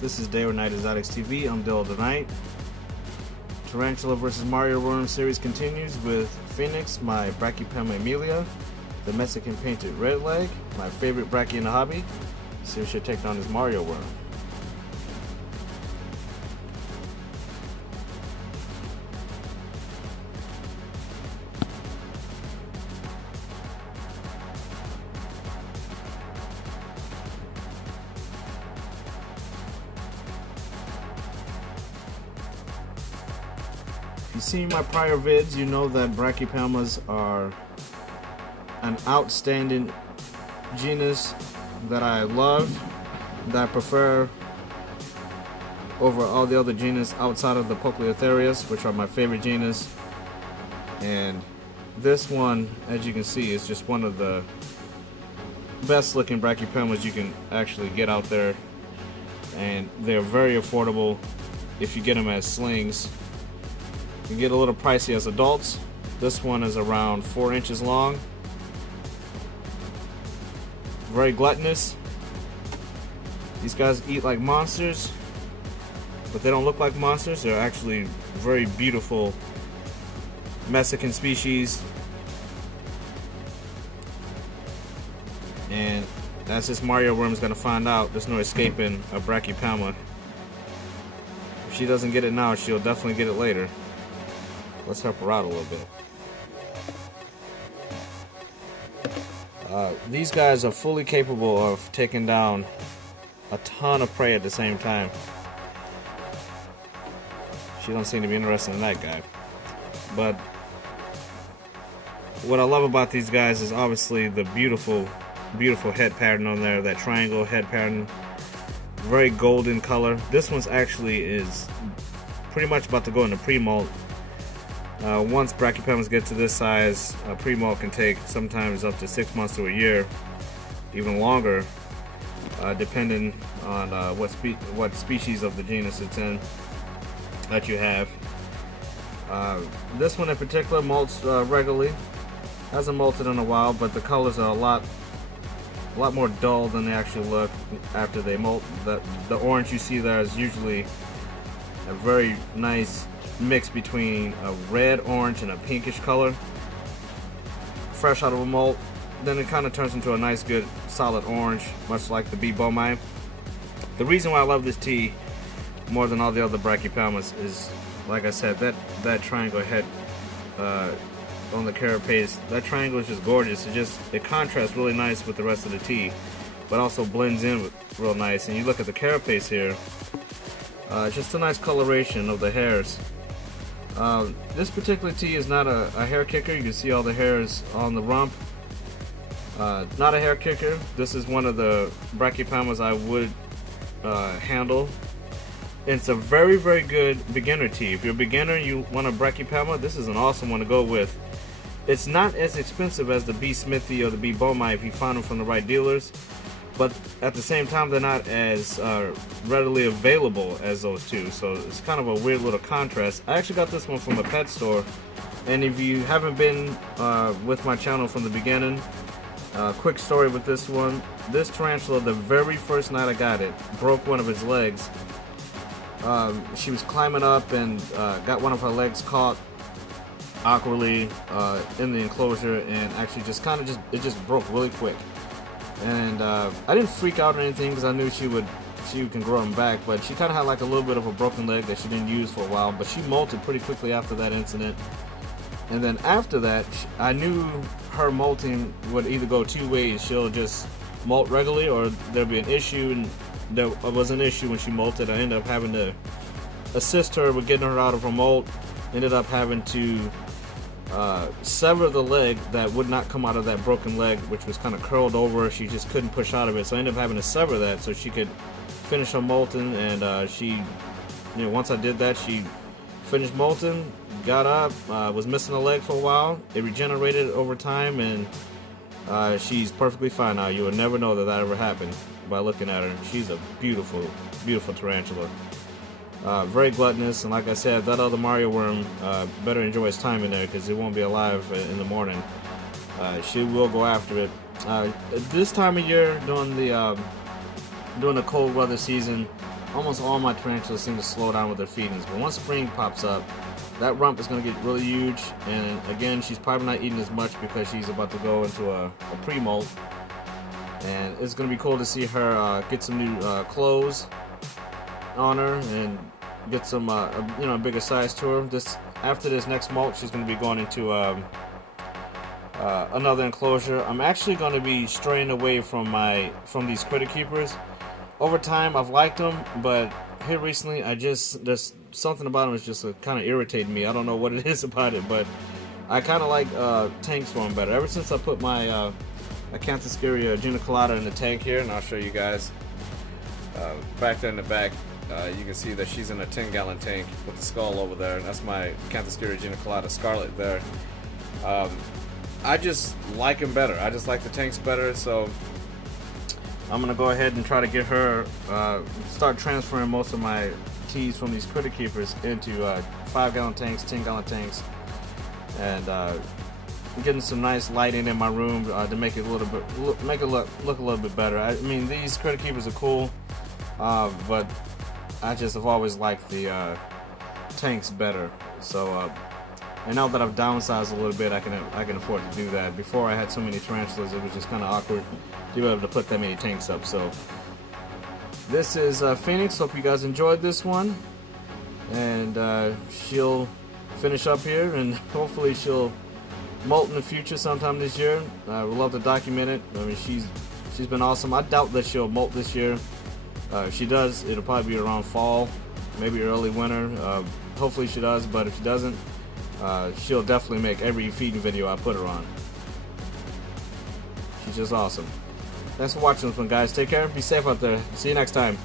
This is Day or Night Exotics TV. I'm Dill tonight. Tarantula vs. Mario Worm series continues with Phoenix, my Brachypelma emilia, the Mexican painted red leg, my favorite brachy in the hobby. See if she'll take down this Mario Worm. If you've seen my prior vids, you know that Brachypelmas are an outstanding genus that I love, that I prefer over all the other genus outside of the Poecilotherius, which are my favorite genus. And this one, as you can see, is just one of the best looking Brachypelmas you can actually get out there, and they're very affordable if you get them as slings. You get a little pricey as adults. This one is around 4 inches long. Very gluttonous. These guys eat like monsters, but they don't look like monsters. They're actually very beautiful Mexican species. And as this Mario Worm is going to find out, there's no escaping a Brachypelma. If she doesn't get it now, she'll definitely get it later. Let's help her out a little bit. These guys are fully capable of taking down a ton of prey at the same time. She don't seem to be interested in that guy. But what I love about these guys is obviously the beautiful head pattern on there, that triangle head pattern. Very golden color. This one's actually is pretty much about to go into pre-molt. Once Brachypelmas get to this size, pre-molt can take sometimes up to 6 months to a year, even longer, depending on what species of the genus it's in that you have. This one in particular molts regularly. Hasn't molted in a while, but the colors are a lot more dull than they actually look after they molt. The orange you see there is usually a very nice mix between a red, orange, and a pinkish color. Fresh out of a molt, then it kind of turns into a nice, good, solid orange, much like the B. bomi. The reason why I love this tea more than all the other Brachypelmas is, like I said, that triangle head on the carapace. That triangle is just gorgeous. It contrasts really nice with the rest of the tea, but also blends in real nice. And you look at the carapace here, just a nice coloration of the hairs. This particular tea is not a hair kicker. You can see all the hairs on the rump. Not a hair kicker. This is one of the Brachypelmas I would handle. It's a very, very good beginner tea. If you're a beginner and you want a Brachypelma, this is an awesome one to go with. It's not as expensive as the B. smithi or the B. bomi if you find them from the right dealers, but at the same time they're not as readily available as those two, so it's kind of a weird little contrast. I actually got this one from a pet store, and if you haven't been with my channel from the beginning, quick story with this one. This tarantula, the very first night I got it, broke one of its legs. She was climbing up and got one of her legs caught awkwardly in the enclosure, and actually it just broke really quick. And I didn't freak out or anything because I knew she can grow them back, but she kind of had like a little bit of a broken leg that she didn't use for a while, but she molted pretty quickly after that incident. And then after that, I knew her molting would either go two ways. She'll just molt regularly, or there'll be an issue, and there was an issue when she molted. I ended up having to assist her with getting her out of her molt. Ended up having to sever the leg that would not come out of that broken leg, which was kind of curled over. She just couldn't push out of it, so I ended up having to sever that so she could finish her molting. And once I did that, she finished molting, got up, was missing a leg for a while. It regenerated over time, and she's perfectly fine now. You would never know that ever happened by looking at her. She's a beautiful, beautiful tarantula. Very gluttonous, and like I said, that other Mario Worm better enjoy his time in there because it won't be alive in the morning. She will go after it. This time of year, during the cold weather season, almost all my tarantulas seem to slow down with their feedings, but once spring pops up, that rump is going to get really huge, and again, she's probably not eating as much because she's about to go into a pre-molt, and it's going to be cool to see her get some new clothes on her and get some you know, a bigger size to her. After this next molt, she's going to be going into another enclosure. I'm actually going to be straying away from these critter keepers. Over time, I've liked them, but here recently, there's something about them that's just kind of irritating me. I don't know what it is about it, but I kind of like tanks for them better. Ever since I put my Acanthoscurria geniculata in the tank here, and I'll show you guys. Back there in the back, you can see that she's in a 10-gallon tank with the skull over there, and that's my Acanthoscurria geniculata scarlet there. I just like them better. I just like the tanks better, so I'm gonna go ahead and try to get her, start transferring most of my teas from these critter keepers into 5-gallon tanks, 10-gallon tanks, and getting some nice lighting in my room to make it look a little bit better. I mean, these critter keepers are cool, but I just have always liked the tanks better. So, and now that I've downsized a little bit, I can afford to do that. Before I had so many tarantulas, it was just kind of awkward to be able to put that many tanks up. So this is Phoenix. Hope you guys enjoyed this one, and she'll finish up here, and hopefully she'll molt in the future sometime this year. We'd love to document it. I mean, she's been awesome. I doubt that she'll molt this year. If she does, it'll probably be around fall, maybe early winter. Hopefully she does, but if she doesn't, she'll definitely make every feeding video I put her on. She's just awesome. Thanks for watching this one, guys. Take care. Be safe out there. See you next time.